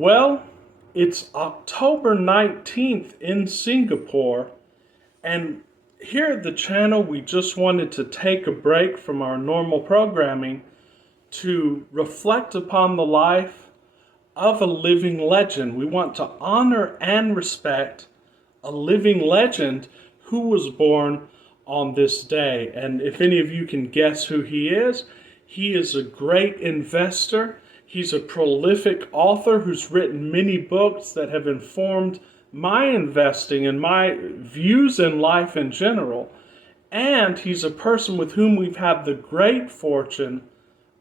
Well, it's October 19th in Singapore, and here at the channel, we just wanted to take a break from our normal programming to reflect upon the life of a living legend. We want to honor and respect a living legend who was born on this day. And if any of you can guess who he is a great investor. He's a prolific author who's written many books that have informed my investing and my views in life in general. And he's a person with whom we've had the great fortune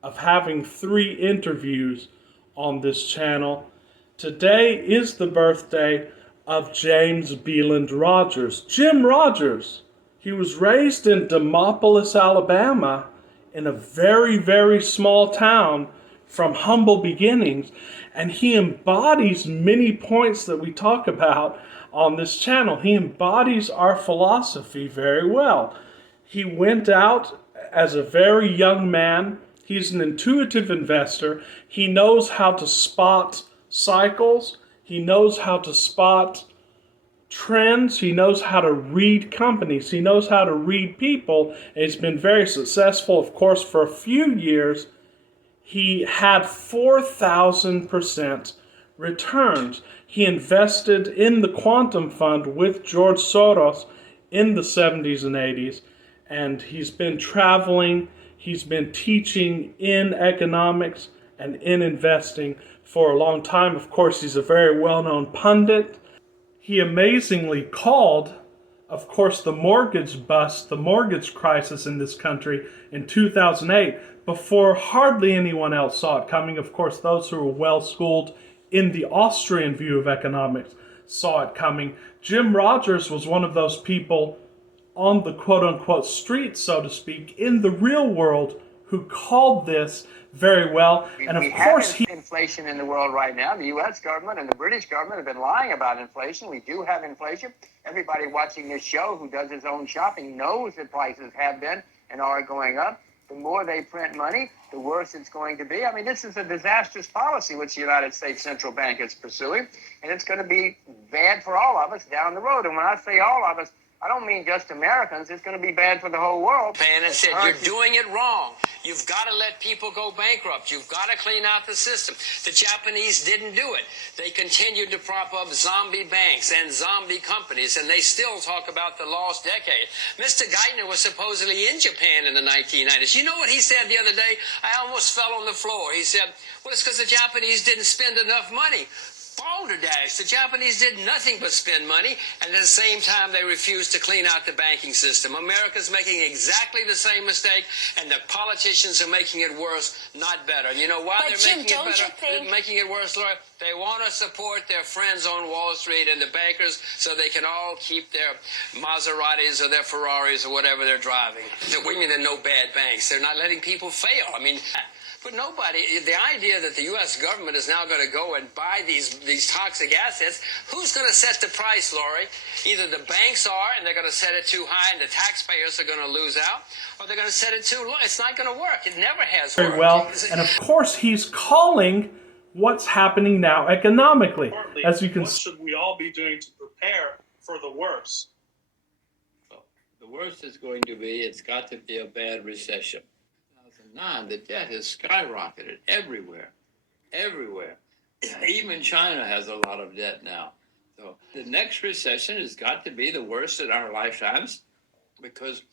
of having 3 interviews on this channel. Today is the birthday of James Beland Rogers. Jim Rogers. He was raised in Demopolis, Alabama, in a very, very small town from humble beginnings, and he embodies many points that we talk about on this channel. He embodies our philosophy very well. He went out as a very young man. He's an intuitive investor. He knows how to spot cycles. He knows how to spot trends. He knows how to read companies. He knows how to read people. And he's been very successful, of course, for a few years. He had 4,000% returns. He invested in the quantum fund with George Soros in the 70s and 80s. And he's been traveling. He's been teaching in economics and in investing for a long time. Of course, he's a very well-known pundit. He amazingly called, of course, the mortgage bust, the mortgage crisis in this country in 2008, before hardly anyone else saw it coming. Of course, those who were well-schooled in the Austrian view of economics saw it coming. Jim Rogers was one of those people on the quote-unquote street, so to speak, in the real world, who called this very well. And of course, we have inflation in the world right now. The U.S. government and the British government have been lying about inflation. We do have inflation. Everybody watching this show who does his own shopping knows that prices have been and are going up. The more they print money, the worse it's going to be. I mean, this is a disastrous policy which the United States Central Bank is pursuing, and it's going to be bad for all of us down the road. And when I say all of us, I don't mean just Americans. It's going to be bad for the whole world. And said, you're doing it wrong. You've got to let people go bankrupt. You've got to clean out the system. The Japanese didn't do it. They continued to prop up zombie banks and zombie companies, and they still talk about the lost decade. Mr. Geithner was supposedly in Japan in the 1990s. You know what he said the other day? I almost fell on the floor. He said, well, it's because the Japanese didn't spend enough money. Balderdash. The Japanese did nothing but spend money, and at the same time they refused to clean out the banking system. America's making exactly the same mistake, and the politicians are making it worse, not better. And you know why they're making it better? They're making it worse, Laura? They want to support their friends on Wall Street and the bankers so they can all keep their Maseratis or their Ferraris or whatever they're driving. We mean there are no bad banks. They're not letting people fail. I mean, but nobody, the idea that the U.S. government is now going to go and buy these toxic assets, who's going to set the price, Laurie? Either the banks are, and they're going to set it too high, and the taxpayers are going to lose out, or they're going to set it too low. It's not going to work. It never has worked. Very well, and of course he's calling what's happening now economically. As you can see, what should we all be doing to prepare for the worst? Well, the worst is going to be, it's got to be a bad recession. The debt has skyrocketed everywhere. Even China has a lot of debt now. So the next recession has got to be the worst in our lifetimes, because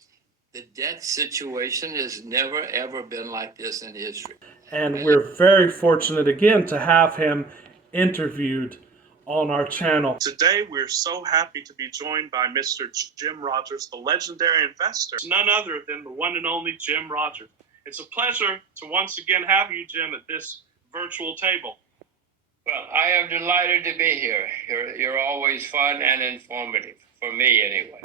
the debt situation has never, ever been like this in history. And we're very fortunate again to have him interviewed on our channel. Today, we're so happy to be joined by Mr. Jim Rogers, the legendary investor. None other than the one and only Jim Rogers. It's a pleasure to once again have you, Jim, at this virtual table. Well, I am delighted to be here. You're always fun and informative, for me anyway.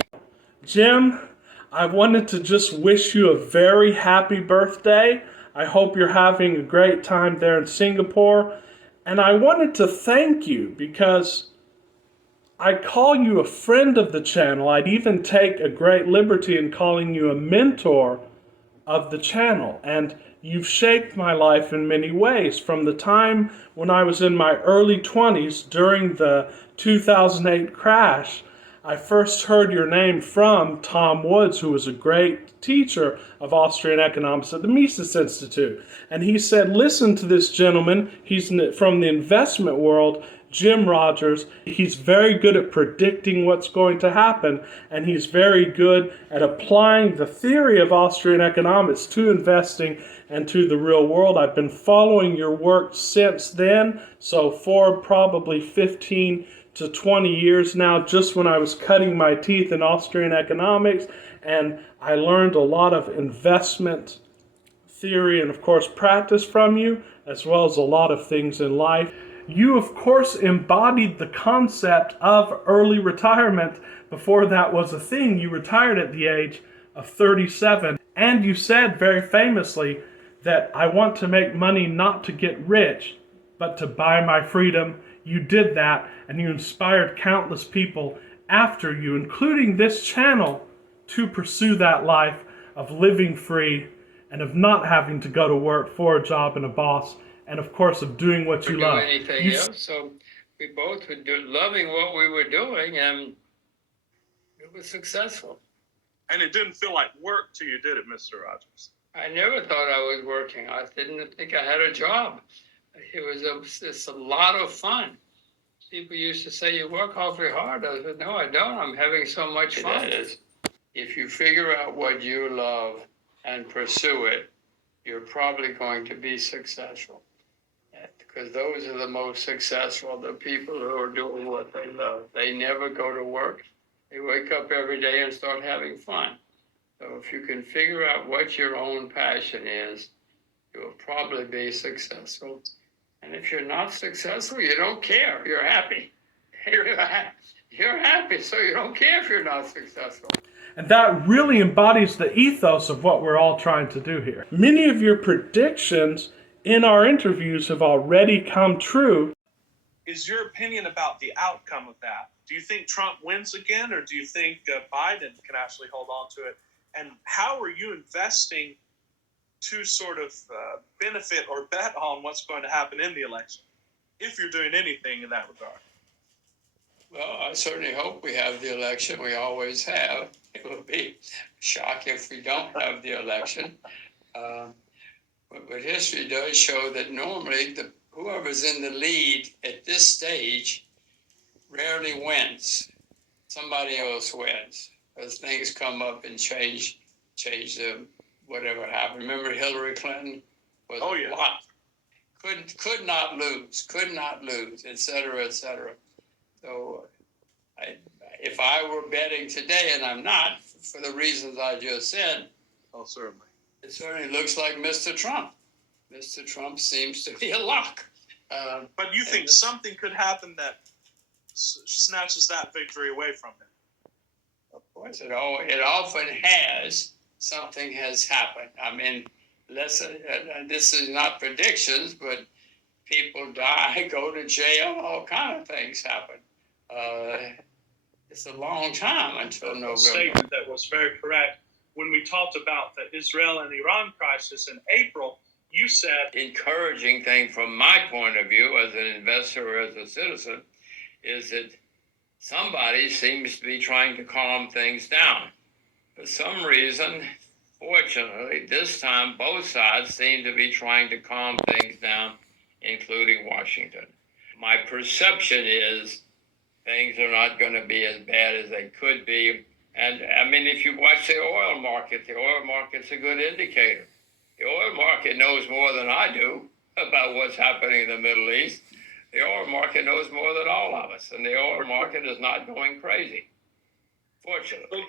Jim, I wanted to just wish you a very happy birthday. I hope you're having a great time there in Singapore. And I wanted to thank you because I call you a friend of the channel. I'd even take a great liberty in calling you a mentor of the channel. And you've shaped my life in many ways. From the time when I was in my early 20s during the 2008 crash, I first heard your name from Tom Woods, who was a great teacher of Austrian economics at the Mises Institute. And he said, listen to this gentleman. He's from the investment world, Jim Rogers. He's very good at predicting what's going to happen, and he's very good at applying the theory of Austrian economics to investing and to the real world. I've been following your work since then, so for probably 15 to 20 years now, just when I was cutting my teeth in Austrian economics, and I learned a lot of investment theory and, of course, practice from you, as well as a lot of things in life. You, of course, embodied the concept of early retirement before that was a thing. You retired at the age of 37, and you said very famously that I want to make money not to get rich, but to buy my freedom. You did that, and you inspired countless people after you, including this channel, to pursue that life of living free and of not having to go to work for a job and a boss, and of course of doing what you love. Anything else? So we both were loving what we were doing, and it was successful. And it didn't feel like work to you, did it, Mr. Rogers? I never thought I was working. I didn't think I had a job. It was just a lot of fun. People used to say, you work awfully hard. I said, no, I don't. I'm having so much fun. If you figure out what you love and pursue it, you're probably going to be successful. Because those are the most successful, the people who are doing what they love. They never go to work. They wake up every day and start having fun. So if you can figure out what your own passion is, you'll probably be successful. And if you're not successful, you don't care. You're happy. You're happy, so you don't care if you're not successful. And that really embodies the ethos of what we're all trying to do here. Many of your predictions in our interviews have already come true. Is your opinion about the outcome of that? Do you think Trump wins again, or do you think Biden can actually hold on to it? And how are you investing to sort of benefit or bet on what's going to happen in the election, if you're doing anything in that regard? Well, I certainly hope we have the election. We always have. It would be shocking if we don't have the election. But history does show that normally whoever's in the lead at this stage rarely wins. Somebody else wins as things come up and change whatever happened. Remember Hillary Clinton was a lot. Could not lose, et cetera, et cetera. So if I were betting today, and I'm not, for the reasons I just said, certainly. It certainly looks like Mr. Trump. Mr. Trump seems to be a lock. But you think something could happen that snatches that victory away from him? Of course, it often has. Something has happened. I mean, this is not predictions, but people die, go to jail, all kinds of things happen. It's a long time until November. A statement that was very correct. When we talked about the Israel and Iran crisis in April, you said, encouraging thing from my point of view as an investor or as a citizen is that somebody seems to be trying to calm things down. For some reason, fortunately, this time both sides seem to be trying to calm things down, including Washington. My perception is things are not going to be as bad as they could be. And I mean, if you watch the oil market's a good indicator. The oil market knows more than I do about what's happening in the Middle East. The oil market knows more than all of us, and the oil market is not going crazy, fortunately.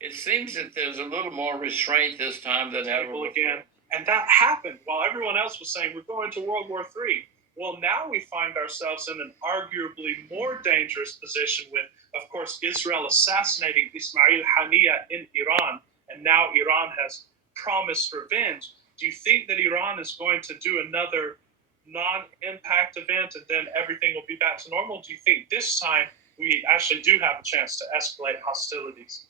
It seems that there's a little more restraint this time than ever before. Again. And that happened while everyone else was saying, we're going to World War III. Well, now we find ourselves in an arguably more dangerous position with, of course, Israel assassinating Ismail Haniyeh in Iran, and now Iran has promised revenge. Do you think that Iran is going to do another non-impact event and then everything will be back to normal? Do you think this time we actually do have a chance to escalate hostilities?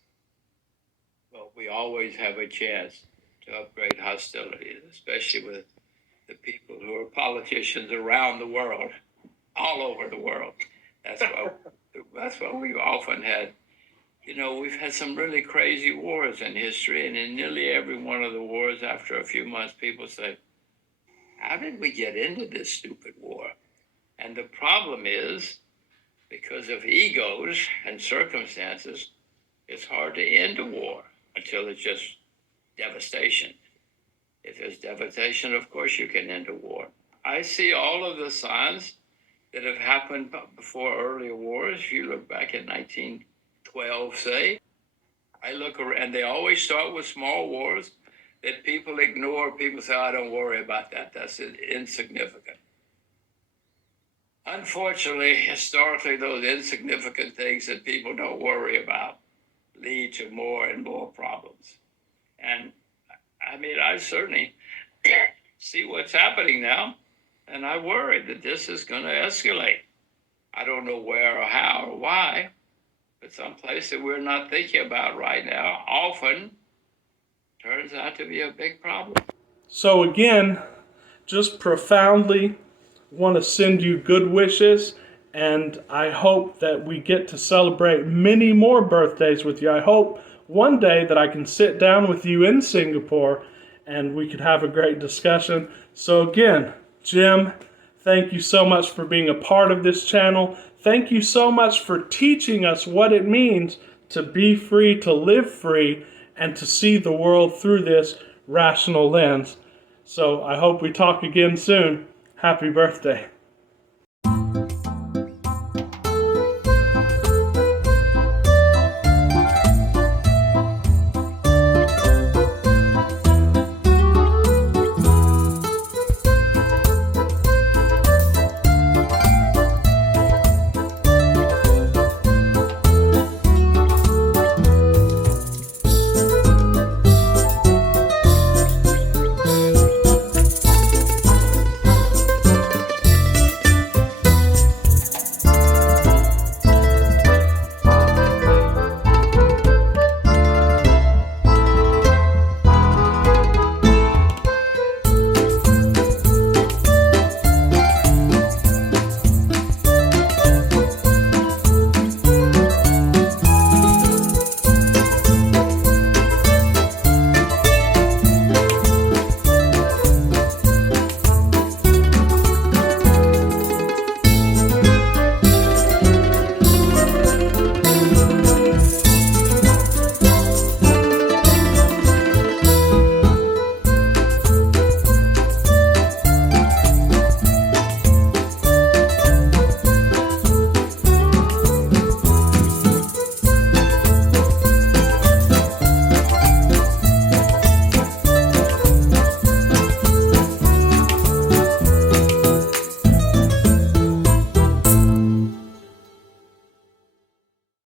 Well, we always have a chance to upgrade hostilities, especially with the people who are politicians around the world, all over the world. That's what we've often had. We've had some really crazy wars in history, and in nearly every one of the wars, after a few months, people say, how did we get into this stupid war? And the problem is, because of egos and circumstances, it's hard to end a war until it's just devastation. If there's devastation, of course you can end a war. I see all of the signs that have happened before earlier wars. If you look back at 1912, say, I look around, and they always start with small wars that people ignore. People say, "I don't worry about that. That's insignificant." Unfortunately, historically, those insignificant things that people don't worry about lead to more and more problems. And I mean, I certainly see what's happening now, and I worry that this is going to escalate. I don't know where or how or why, but someplace that we're not thinking about right now often turns out to be a big problem. So again, just profoundly want to send you good wishes, and I hope that we get to celebrate many more birthdays with you. I hope one day that I can sit down with you in Singapore and we could have a great discussion. So again, Jim, thank you so much for being a part of this channel. Thank you so much for teaching us what it means to be free, to live free, and to see the world through this rational lens. So I hope we talk again soon. Happy birthday.